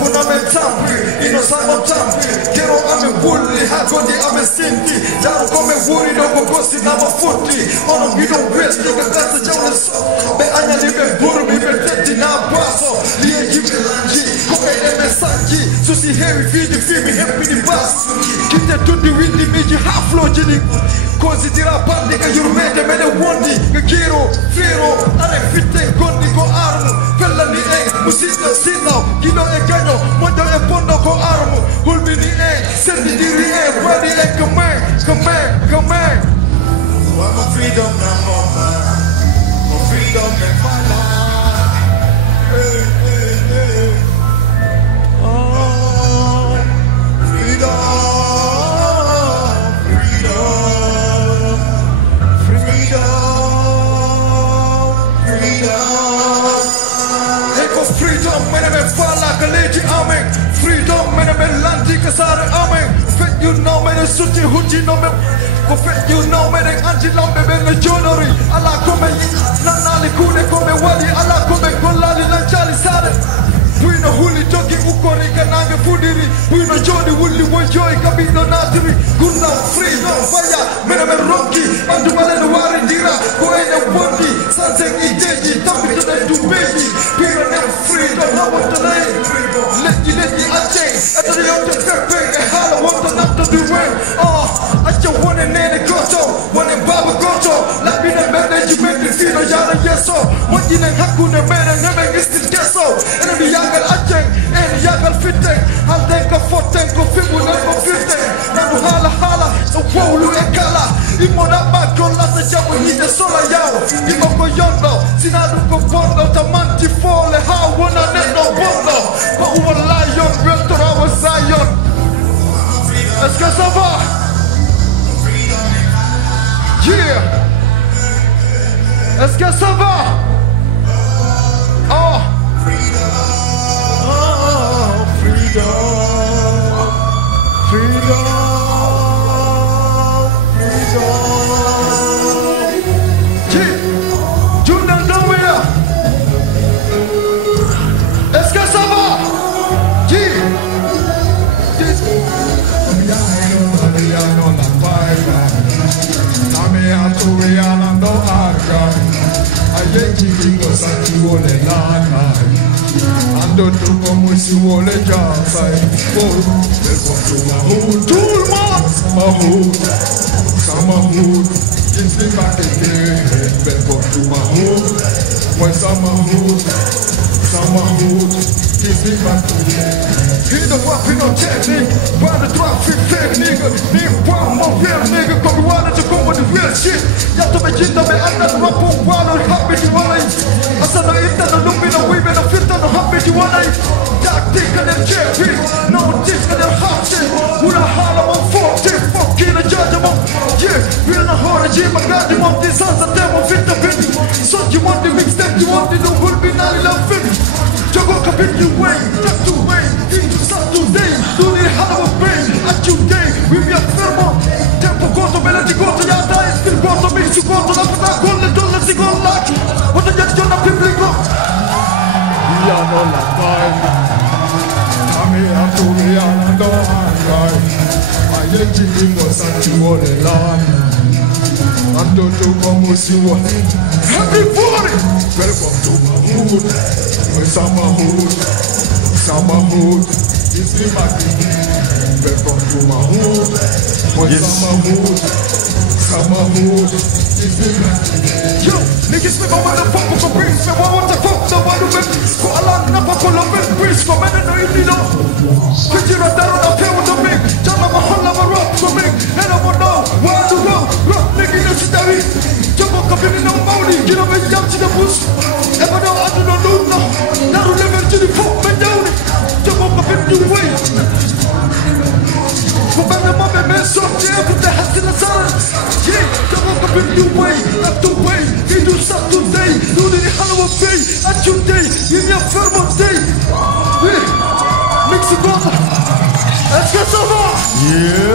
Kuna metampi, inosama tampi Kero ame wuli, hagodi ame sinti Daru kome wuri dogo gosi na mafuti Ono gido west, nigga kasa jawne so Be anya libe buru, libe teti na baso Liye jibe lanji, kome eme sanji Susi hewi fidi fimi, hepi di bas Kite tundi windi miji haflo jini Kozi tira bandi ka yurmede mede wondi Ka kiro, firo, are fitte gondi ko armu Fella ni musista sinaw Kino ganyo, mondo pondo ko armu Hulmi ni sendi diri body come I'm a freedom na mama My freedom and fala Hey, hey, hey Oh, freedom Eko freedom, mene me fala kaleji amen Freedom, mene me landi kasare amen Fet you know mene suti huji no me Ko fet you know mene anji lambe mene jonori Ala kome nanali kune kome wali Ala kome kolali lanjali sare Buino huli toki ukori kanange fudiri Buino jodi wuli wajoi kabino natiri Guna freedom fire mene me roki Andu malene wari dira Ko ene wondi Sanseng ideji Tapi to den du baby Pira ne freedom How want to lay Let you acheng Eto di yote pepe E hala want to not to do well Acha wane nene koto Wane baba koto Lapine mene jumende fino yara yeso Wajine hakune mene neme ngistil keso Ene di yagal acheng Ene yagal fiteng Haldenka foteng Ko fibu nenko fiteng Nanu hala So wolu e kala Imo na bako lasa jamu hite sola yao Imo ko yondo Sinadu ko bondo Tamanti fole Ha wana neno bondo Ba uwa lion Weltor awa Zion Est-ce que ça va? Yeah Est-ce que ça va? Oh Freedom Est-ce que ça va? Ando tu como si vuole già sai welcome to Mahood Toolmans Mahood Mahood it's the back again welcome to Mahood when Mahood it's the back again Hit the weapon on technique by the traffic fake nigga Need one more real nigga Cause we wanted to come with the real shit Yato me jinda me anna the rap on wano Happy you wanna eat Asa no ita no lumbi no weave no filter no happy you wanna eat Tactic and them cherry No disc and them hot shit Una hala mon forte Fucking a judge mon Yeah Real na hora G my god you want this answer Them on fit the bit So you want the mixtape You want the no will be nali love fit Jogo kapit you way Just to way Today, do the hell of pain at you day, we be a firmo. Tempo goto, bella di goto, ya dai, still goto, mi su goto, la puta con le donne si con lacci. What the jet giorno pubblico? Ya non la fai. Ami a tu ya non fai. Ayer ti dico sa ti vuole l'anima. Ando tu come si vuole. Everybody, welcome to Mahood. Mahood. It's the back again. Welcome to Mahood. Mahood. It's the back again. Yo, niggas me over the fuck for brings me what the fuck the one who make go along na pa kolo me brings come and no you know. Fijira daro na feel to me. Jama mahalla ma rock to me. And I want know why to rock nigga no story. Jama kapini no mauli. You know me jump to the bush. Ever know I do not know no. Now level to the fuck me down. Jama kapini you way. Kumana mame me so yeah put the hat in the sun. Yeah, jama kapini you way. Not to way. You do something today. Do the hell of pay. At your day. Give me a firm day. Mix it up. Est-ce que ça va? Yeah.